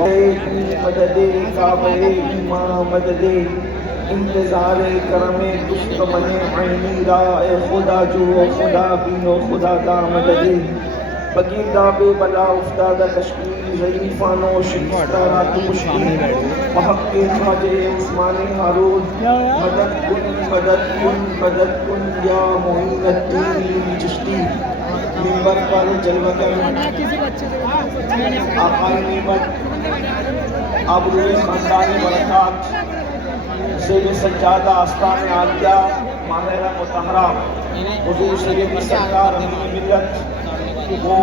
مدد کعبہ ایمان مدد انتظار کرم دشمن عینی را اے خدا جو خدا بینو خدا دا مدد بگیردہ بے بلا افتادہ تشکیل ضعیفان و شکستہ تو مشکل محق خواجہ عثمان ہارون مدد کن مدد کن مدد کن یا معین الدین چشتی منبر پر جلوگر آقائے نعمت آبروی خاندانی برکات زیب سجادہ آستان عالیہ ماہرہ مطہرہ حضور سید سرکار امین ملت وہ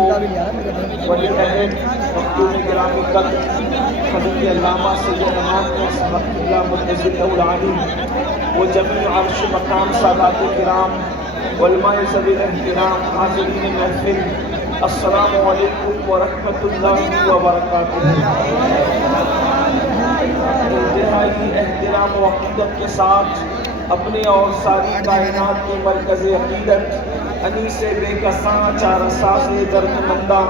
ولی عہد مختوم گرامی قدر حضرت علامہ سید امام صحبت اللہ مدزل العالی وہ جمیع عرش مقام سادات کرام علماء ذوی الاحترام حاضرین محفل السلام علیکم ورحمۃ اللہ وبرکاتہ۔ انتہائی احترام و عقیدت کے ساتھ اپنے اور ساری کائنات کے مرکز عقیدت انیس بے کساں چار اساس درد منداں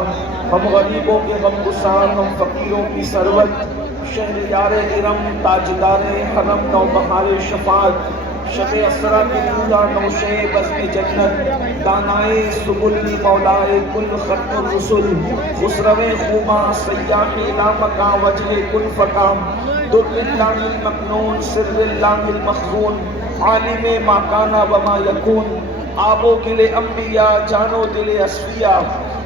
ہم غریبوں کے غم گسار ہم فقیروں کی ثروت شہریار ارم تاجدار حرم نوبہار شفاعت شب اسرا کے پورا نوشے بزم جنت دانائے سبل مولائے کل خط الرسل خسرو خوباں سیاح لامکاں وجہ کل فقام در اللہ المکنون سر اللہ المخزون عالم ما کانا وما یکون آب و گل انبیاء جان و دل اصفیاء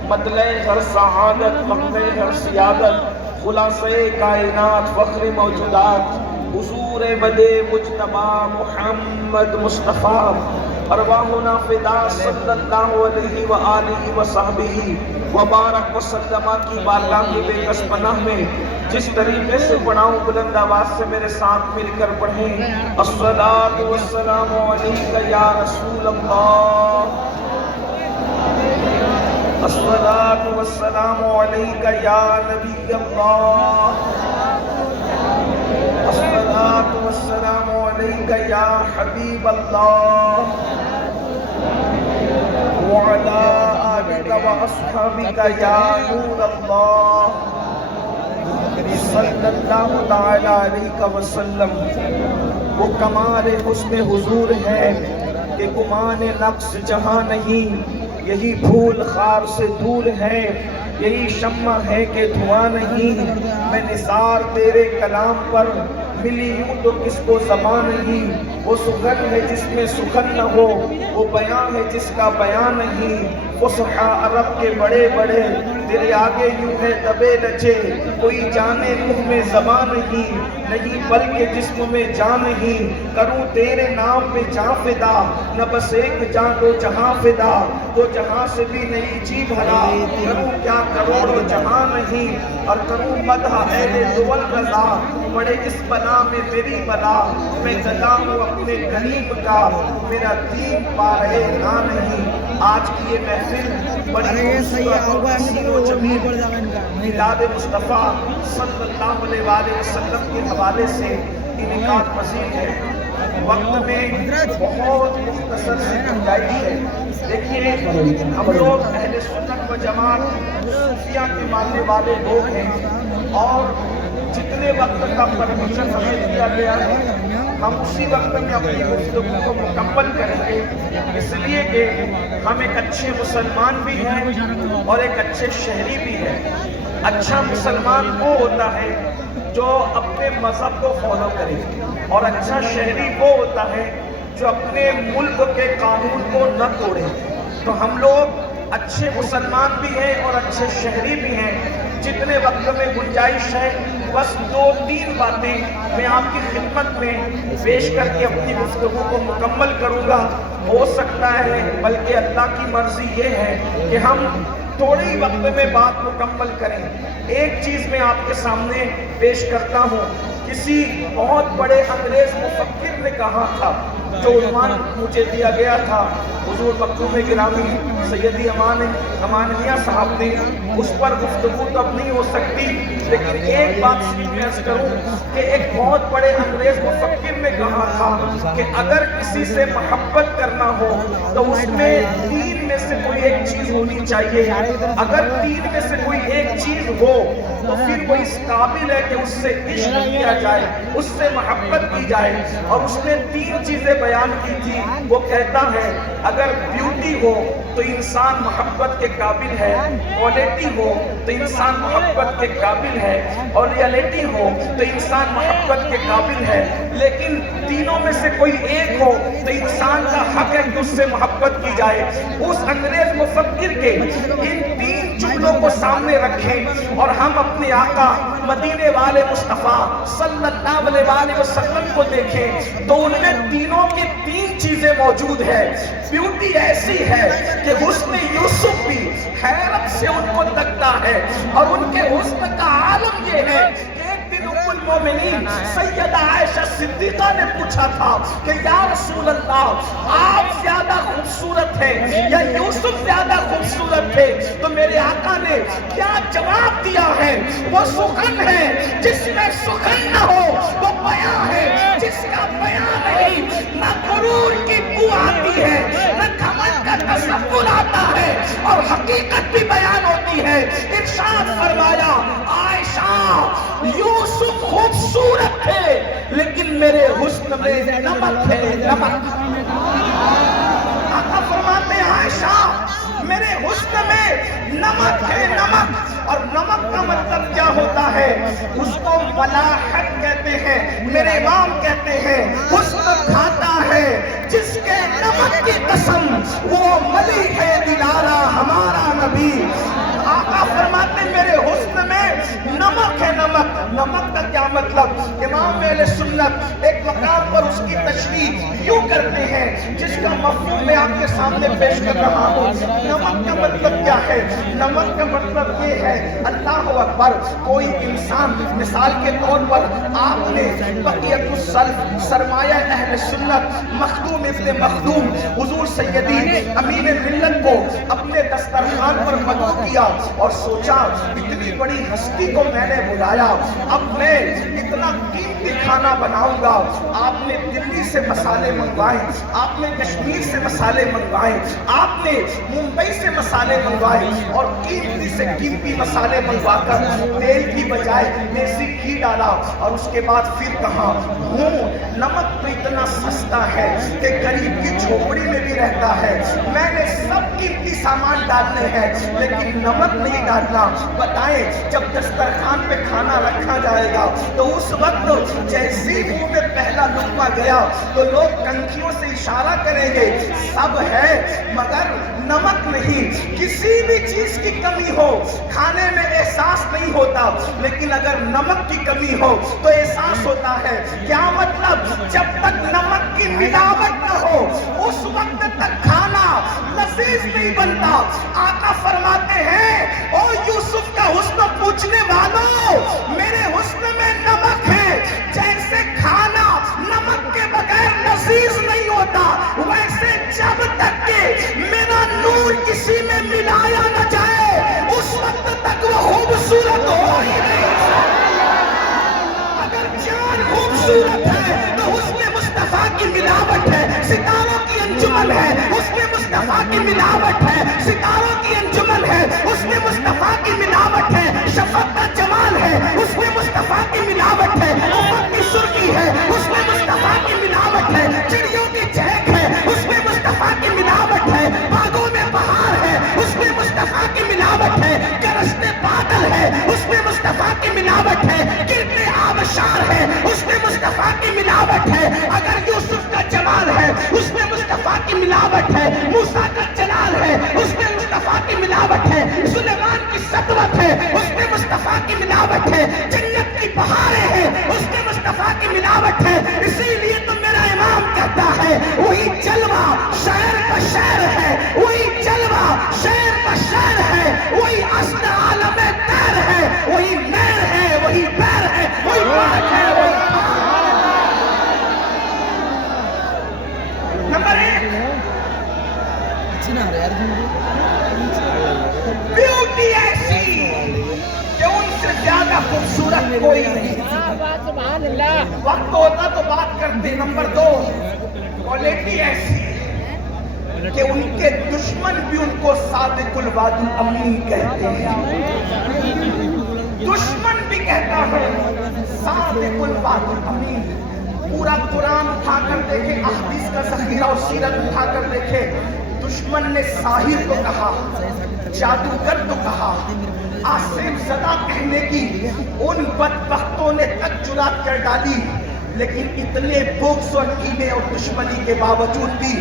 مطلع ہر سعادت مقبع ہر سیادت خلاصہ کائنات فخر موجودات حضور مد مجتبی محمد مصطفیٰ ارواحنا فدا صلی اللہ علیہ وآلہ وصحبہ وبارک وسلم کی بارگاہ کی بے کس پناہ میں جس طریقے سے پڑھاؤں بلند آواز سے میرے ساتھ مل کر پڑھیں الصلاۃ والسلام علیک یا رسول اللہ، الصلاۃ والسلام علیک یا نبی اللہ، الصلاۃ والسلام علیک یا حبیب اللہ وعلی آلک واصحابک یا نور اللہ صلی اللہ تعالی علیہ وسلم۔ وہ کمال حسن حضور ہے کہ گمان نقص جہاں نہیں، یہی پھول خار سے دور ہے، یہی شمع ہے کہ دھواں نہیں۔ میں نثار تیرے کلام پر ملی یوں تو کس کو زبان نہیں، وہ سخن ہے جس میں سخن نہ ہو، وہ بیان ہے جس کا بیان نہیں۔ فصحا عرب کے بڑے بڑے تیرے آگے یوں ہے دبے نچے، کوئی جانے منہ میں زبان نہیں بلکہ جسم میں جان نہیں۔ کروں تیرے نام پہ جاں فدا، نہ بس ایک جاں دو جہاں فدا، دو جہاں سے بھی نہیں جی بھرا، کروں کیا کروڑوں جہاں نہیں۔ اور کروں مدح اہل دول رضا، بڑے اس بلا میں میری بلا، میں جدا ہوں اپنے غریب کا، میرا دین پا رہے نہ نہیں۔ آج کی یہ محفل بڑی خوبصورت و جمیل میلاد مصطفیٰ صلی اللہ علیہ وسلم کے حوالے سے انعقاد پذیر ہے۔ وقت میں بہت مختصر سی گنجائش ہے۔ دیکھیے ہم لوگ اہل سنت و جماعت صوفیہ کے ماننے والے لوگ ہیں، اور جتنے وقت کا پرمیشن ہمیں دیا گیا ہے ہم اسی وقت میں اپنی گفتگو کو مکمل کریں گے، اس لیے کہ ہم ایک اچھے مسلمان بھی ہیں اور ایک اچھے شہری بھی ہیں۔ اچھا مسلمان وہ ہوتا ہے جو اپنے مذہب کو فالو کرے، اور اچھا شہری وہ ہوتا ہے جو اپنے ملک کے قانون کو نہ توڑے۔ تو ہم لوگ اچھے مسلمان بھی ہیں اور اچھے شہری بھی ہیں۔ جتنے وقت میں گنجائش ہے بس دو تین باتیں میں آپ کی خدمت میں پیش کر کے اپنی گفتگو کو مکمل کروں گا۔ ہو سکتا ہے بلکہ اللہ کی مرضی یہ ہے کہ ہم تھوڑے ہی وقت میں بات مکمل کریں۔ ایک چیز میں آپ کے سامنے پیش کرتا ہوں، کسی بہت بڑے انگریز مفکر نے کہا تھا، جو عنوان مجھے دیا گیا تھا حضور مکتوم گرامی سیدی امان میاں صاحب نے، اس پر گفتگو تو اب نہیں ہو سکتی، لیکن ایک بات میں عرض کروں کہ ایک بہت بڑے انگریز مفکر نے کہا تھا کہ اگر کسی سے محبت کرنا ہو تو اس میں تین تین میں سے کوئی ایک چیز ہونی چاہیے. اگر تین میں سے کوئی ایک چیز ہو تو پھر وہ اس قابل ہے کہ اس سے عشق کیا جائے, اس سے محبت کی جائے. اور اس نے تین چیزیں بیان کی تھی. وہ کہتا ہے اگر بیوٹی ہو تو انسان محبت کے قابل ہے, کوالٹی ہو تو انسان محبت کے قابل ہے, اور ریالٹی ہو تو انسان محبت کے قابل ہے. لیکن تینوں میں سے کوئی ایک ہو تو انسان کا حق ہے کہ اس سے محبت کی جائے. اس انگریز مفکر کے ان تین جملوں کو سامنے رکھیں اور ہم اپنے آقا مدینے والے مصطفیٰ صلی اللہ علیہ وسلم کو دیکھیں تو ان میں تینوں کی تین چیزیں موجود ہیں. بیوٹی ایسی ہے کہ حسن یوسف بھی حیرت سے ان کو تکتا ہے, اور ان کے حسن کا عالم یہ ہے کہ ایک دن ام المومنین سیدہ عائشہ صدیقہ نے پوچھا تھا کہ یا رسول اللہ آپ زیادہ خوبصورت ہیں یا یوسف زیادہ خوبصورت تھے؟ تو میرے آقا نے کیا جواب دیا ہے؟ وہ سخن ہے جس میں سخن نہ ہو, وہ بیان ہے جس کا بیان نہیں. نہ غرور کی بو آتی ہے, نہ گھمنڈ کا تصور آتا ہے, اور حقیقت بھی بیان ہوتی ہے. ارشاد فرمایا عائشہ یوسف خوبصورت تھے لیکن میرے حسن میں نمک ہے, نمک. آقا فرماتے ہیں عائشہ میرے حسن میں نمک ہے, نمک. اور نمک کا مطلب کیا ہوتا ہے؟ اس کو ملاحت کہتے ہیں. میرے امام کہتے ہیں حسن کھاتا ہے جس کے نمک کی قسم, وہ ملک ہے دلارا ہمارا نبی. آقا فرماتے ہیں میرے حسن میں نمک ہے, نمک. نمک کا کیا مطلب؟ امام اہل سنت ایک مقام پر اس کی تشریح یوں کرتے ہیں جس کا مفہوم میں آپ کے سامنے پیش کر رہا ہوں. نمک کا مطلب کیا ہے؟ نمک کا مطلب یہ ہے اللہ اکبر, کوئی انسان مثال کے طور پر آپ نے بقیت السلف سرمایہ اہل سنت مخدوم ابن مخدوم حضور سیدی امین ملت کو اپنے دسترخوان پر مدعو کیا اور سوچا اتنی بڑی ہستی کو میں نے بلایا, اب میں اتنا قیمتی کھانا بناؤں گا. آپ نے دلی سے مسالے منگوائے, آپ نے کشمیر سے مسالے منگوائے, آپ نے ممبئی سے مسالے منگوائے, اور قیمتی سے قیمتی مسالے منگوا کر تیل کی بجائے دیسی گھی ڈالا. اور اس کے بعد پھر کہا نمک تو اتنا سستا ہے کہ غریب کی جھوپڑی میں بھی رہتا ہے, میں نے سب قیمتی سامان ڈالنے ہیں لیکن نمک نہیں ڈالنا. بتائیں جب دسترخوان پہ کھانا رکھا جائے گا تو اس وقت جیسی منہ میں پہلا لقمہ گیا تو لوگ کنکھیوں سے اشارہ کریں گے سب ہے مگر نمک نہیں. کسی بھی چیز کی کمی ہو کھانے میں احساس نہیں ہوتا, لیکن اگر نمک کی کمی ہو تو احساس ہوتا ہے. کیا مطلب؟ جب تک نمک کی ملاوٹ نہ ہو اس وقت تک کھانا لذیذ نہیں بنتا. آقا فرماتے ہیں او یوسف کا حسن پوچھنے والوں, میرے حسن میں نمک ہے. جیسے کھانا نمک کے بغیر لذیذ نہیں ہوتا, ویسے جب تک کہ میرا نور کسی میں ملایا نہ جائے اس وقت تک وہ خوبصورت ہو ہی نہیں. اگر جان خوبصورت ہے تو حسن مصطفیٰ کی ملاوٹ ہے. ستاروں کی انجمن ہے, حسن مصطفیٰ کی ملاوٹ ہے. ستاروں کی انجمن ہے, حسن مصطفیٰ کی ملاوٹ ہے. شفق کا جمال ہے, حسن مصطفیٰ کی ملاوٹ ہے. افق کی سرخی ہے, حسن مصطفیٰ کی ملاوٹ ہے. چڑیوں کی چہک ہے, حسن مصطفیٰ کی ملاوٹ ہے. باغوں میں بہار ہے, حسن مصطفیٰ کی ملاوٹ ہے. گرجتے بادل ہے, حسن مصطفیٰ کی ملاوٹ ہے. گرتے آبشار ہے, حسن مصطفیٰ کی ملاوٹ ہے. اگر یوسف کا جمال ہے حسن مصطفیٰ کی ملاوٹ ہے. موسیٰ کا جلال ہے حسن مصطفیٰ کی ملاوٹ ہے. سلیمان کی سطوت ہے حسن مصطفیٰ کی ملاوٹ ہے. جنت کی بہاریں ہیں حسن مصطفیٰ کی ملاوٹ ہے. اسی لیے تو میرا امام کہتا ہے وہی جلوہ شعر کا شعر ہے, وہی جلوہ شعر کا شعر ہے, وہی اصل عالم تیر ہے, وہی میر ہے, وہی پیر ہے, وہی پاک ہے, وہی نمبر 1 بیوٹی ایسی کہ ان سے زیادہ خوبصورت کوئی نہیں. وقت ہوتا تو بات کرتے. نمبر 2 کوالٹی ایسی کہ ان کے دشمن بھی ان کو صادق الوعد الامین کہتے ہیں. دشمن بھی کہتا ہے صادق الوعد الامین. پورا قرآن اٹھا کر دیکھے، احادیث کا ذخیرہ اور سیرت اٹھا کر دیکھے، دشمن نے ساحر کو کہا، جادوگر کو کہا، آسف زدہ کہنے کی ان بدبختوں نے تجربات کر ڈالی. لیکن اتنے بغض اور کینے اور دشمنی کے باوجود بھی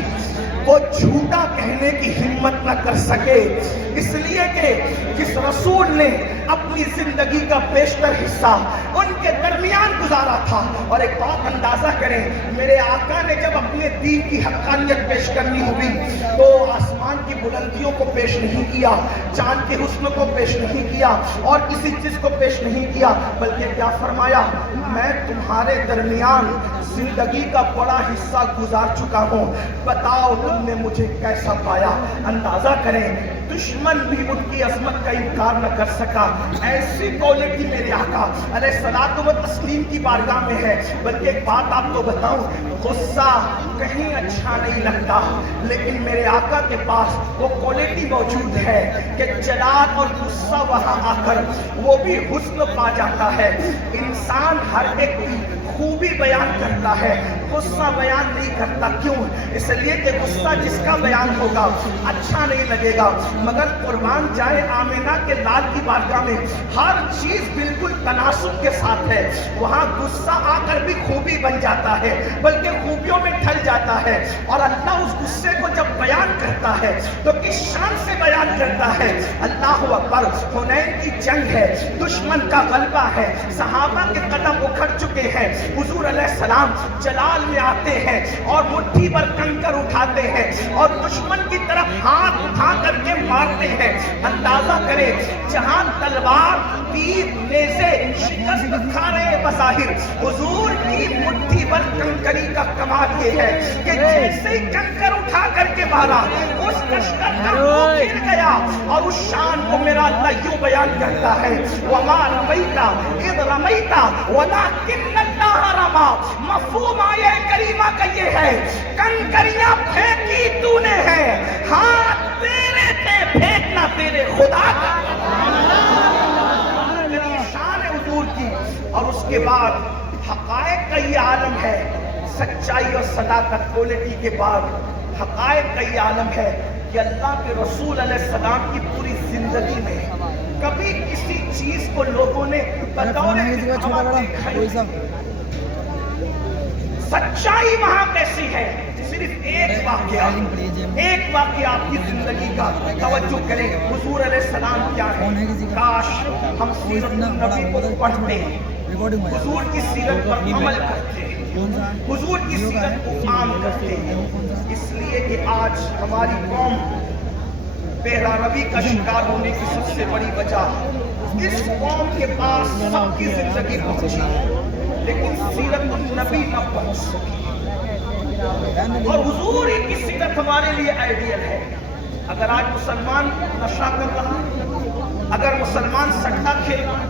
وہ جھوٹا کہنے کی ہمت نہ کر سکے، اس لیے کہ جس رسول نے اپنی زندگی کا بیشتر حصہ ان کے درمیان گزارا تھا. اور ایک بات اندازہ کریں، میرے آقا نے جب اپنے دین کی حقانیت پیش کرنی ہوئی تو آسمان کی بلندیوں کو پیش نہیں کیا، چاند کے حسن کو پیش نہیں کیا اور کسی چیز کو پیش نہیں کیا، بلکہ کیا فرمایا؟ میں تمہارے درمیان زندگی کا بڑا حصہ گزار چکا ہوں، بتاؤ تم نے مجھے کیسا پایا؟ اندازہ کریں، دشمن بھی ان کی عظمت کا انکار نہ کر سکا. ایسی کوالٹی میرے آقا علیہ الصلوۃ والتسلیم کی بارگاہ میں ہے. بلکہ ایک بات آپ کو بتاؤں، غصہ کہیں اچھا نہیں لگتا، لیکن میرے آقا کے پاس وہ کوالٹی موجود ہے کہ جلال اور غصہ وہاں آ کر وہ بھی حسن پا جاتا ہے. انسان ہر ایک کی خوبی بیان کرتا ہے، غصہ بیان نہیں کرتا. کیوں؟ اس لیے کہ غصہ جس کا بیان ہوگا اچھا نہیں لگے گا. مگر قربان جائے آمینہ کے لال کی بارگاہ میں ہر چیز بالکل تناسب کے ساتھ ہے. وہاں غصہ آ کر بھی خوبی بن جاتا ہے، بلکہ خوبیوں میں ڈھل جاتا ہے. اور اللہ اس غصے کو جب بیان کرتا ہے تو کس شان سے بیان کرتا ہے؟ اللہ اکبر! حنین کی جنگ ہے، دشمن کا غلبہ ہے، صحابہ کے قدم اکھڑ چکے ہیں، حضور علیہ السلام جلال میں آتے ہیں اور مٹھی پر کنکر اٹھاتے ہیں اور دشمن کی طرف ہاتھ اٹھا کر کے مارتے ہیں. اندازہ کریں، جہاں تلوار، تیر، نیزے شکست کھا رہے بظاہر، حضور کی مٹھی پر کنکری کا کمال یہ ہے کہ جیسے ہی کنکر اٹھا کر کے مارا، اس لشکر کا منہ گر گیا. اور اس شان کو میرا اللہ یوں بیان کرتا ہے، وَمَا رَمَيْتَ إِذْ رَمَيْتَ وَلَكِنَّ اللَّهَ رَمَى. مفہوم آیہ کریمہ کا یہ ہے، کنکریاں پھینکی تو نے ہے، ہاتھ تیرے تھے، پھینکنا تیرے خدا کا. یہ شان ہے حضور کی. اور اس کے بعد حقائق کا یہ عالم ہے، سچائی اور صداقت کوالٹی کے بعد حقائق کا یہ عالم ہے کہ اللہ کے رسول علیہ السلام کی پوری زندگی میں کبھی کسی چیز کو لوگوں نے بطور سچائی وہاں کیسی ہے. صرف ایک واقعہ آپ کی زندگی کا توجہ کریں. حضور علیہ السلام کیا ہے؟ کاش ہم سیرت النبی کو پڑھتے، حضور کی سیرت پر عمل کرتے، حضور کی سیرت کو عام کرتے. اس لیے کہ آج ہماری قوم بہرا روی کا شکار ہونے کی سب سے بڑی وجہ، اس قوم کے پاس سب کی زندگی پہنچی لیکن سیرت النبی نہ پہنچ سکی. اور حضور ہی کی سیرت ہمارے لیے آئیڈیل ہے. اگر آج مسلمان نشہ کر رہا ہے، اگر مسلمان سٹا کھیل رہا ہے،